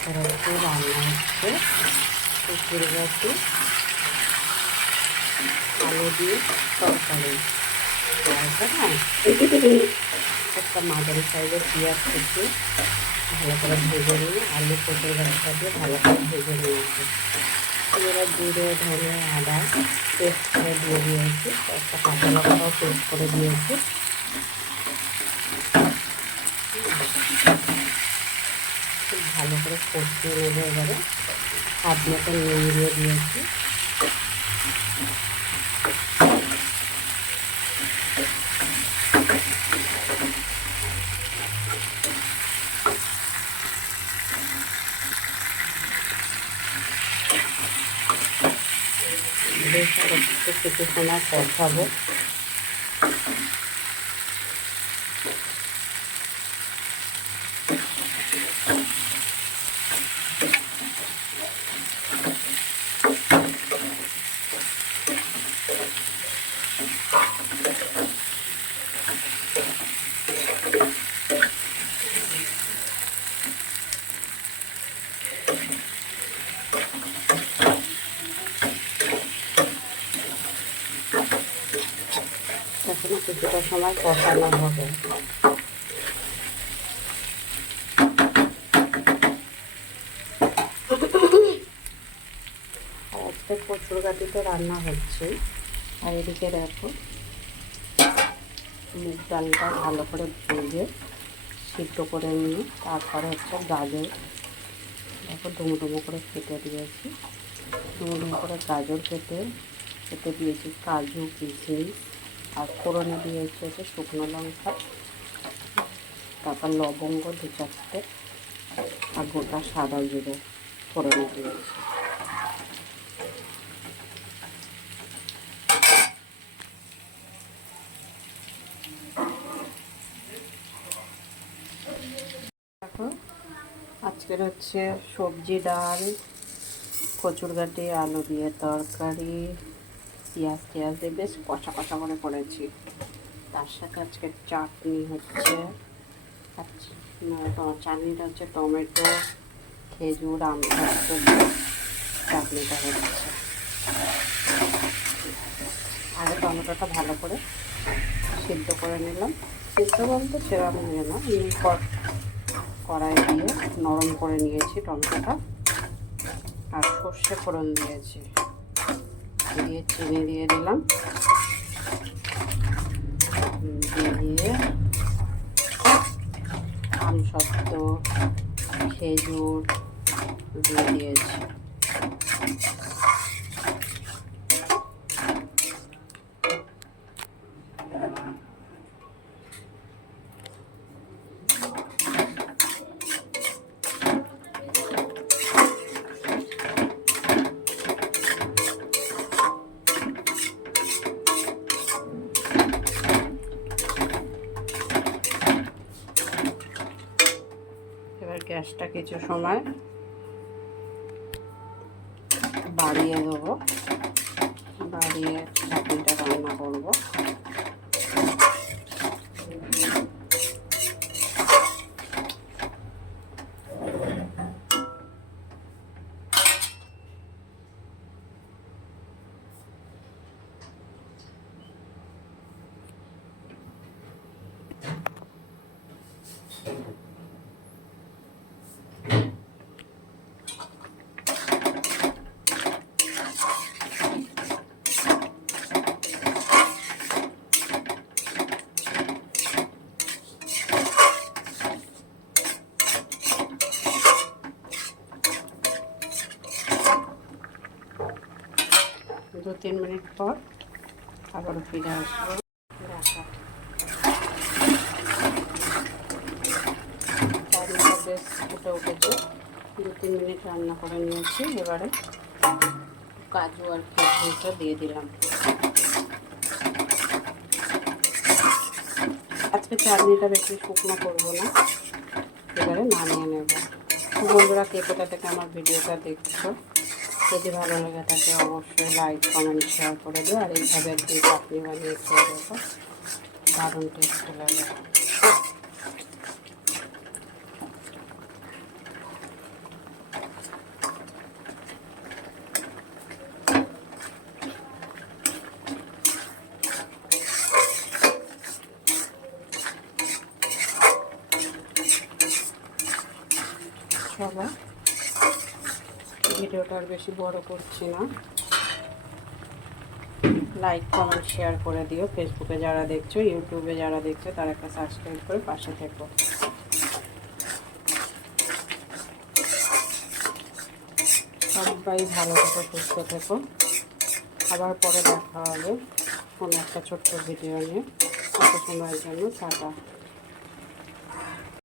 হচ্ছে রান্না হচ্ছে কচুর গাছি আলু দিয়ে তরকারি। না একটা মাঝারি সাইজের পেঁয়াজ কুচি ভালো করে ভেজে নিয়ে আলু কচুর গাছটা দিয়ে ভালো করে ভেজে নিয়েছি। এবার জিরে ধনে আদা পেস্ট করে দিয়ে দিয়েছি, একটা কাঁচা লঙ্কাও পেস্ট করে দিয়েছি। খুব ভালো করে কষিয়ে নেবো। এবারে হাত মতো নুন দিয়ে দিয়েছি। বেশ একটু কিছু সময় কষাবো। এখনো কিছুটা সময় কষানো হবে। আর একটা কচুর গাঠিতে রান্না হচ্ছে। আর এদিকে দেখো মুগ ডালটা ভালো করে ভেজে সিদ্ধ করে নিয়ে তারপরে হচ্ছে গাজর দেখো ডুমো করে কেটে দিয়েছি। ডুমো করে গাজর কেটে দিয়েছি কাজু কিশমিশ, আর ফোড়নে দিয়েছি হচ্ছে শুকনো লঙ্কা, তারপর লবঙ্গ 2-4টে, আর গোটা সাদা জিরে ফোড়নে দিয়েছি। দেখো আজকের হচ্ছে সবজি ডাল, কচুর গাঠি আলু দিয়ে তরকারি, পেঁয়াজ দিয়ে বেশ কষা কষা করে করেছি। তার সাথে আজকে চাটনি হচ্ছে। তোমার চাটনিটা হচ্ছে টমেটো খেজুর আমসত্ব দিয়ে চাটনিটা হচ্ছে। আগে টমেটোটা ভালো করে সিদ্ধ করে নিলাম। সিদ্ধ বলতে সেরকম নিয়ে না, কড়াই দিয়ে নরম করে নিয়েছি টমেটোটা। আর সর্ষে ফোড়ন দিয়েছি, দিয়ে চিনি দিয়ে দিলাম, দিয়ে আমসত্ব খেজুর দিয়ে দিয়েছি। এবার গ্যাসটা কিছু সময় বাড়িয়ে দেবো, বাড়িয়ে চাটনিটা রান্না করবো। দু 3 মিনিট পর আবারও ফিরে আসবো। চাটনিটা বেশ ফুটে উঠেছে, 2-3 মিনিট রান্না করে নিয়েছি। এবারে কাজু আর খেজুরটা দিয়ে দিলাম। আজকে চাটনিটা বেশি শুকনো করবো না, এবারে নামিয়ে নেব। বন্ধুরা কে কোথা থেকে আমার ভিডিওটা দেখছো, যদি ভালো লেগে থাকে অবশ্যই লাইক কমেন্ট শেয়ার করে দিও। আর এইভাবে একদিন চাটনি বানিয়ে খেয়ে দেবো, দারুণ টেস্ট লাগে। ভিডিওটা আর বেশি বড় করছি না। লাইক কমেন্ট শেয়ার করে দিও। ফেসবুকে যারা দেখছো, ইউটিউবে যারা দেখছো তারা একটা সাবস্ক্রাইব করে পাশে থেকো। সবাই ভালো থেকো, সুস্থ থেকো। আবার পরে দেখা হবে কোনো একটা ছোট্ট ভিডিও নিয়ে। তত সময়ের জন্য টাটা।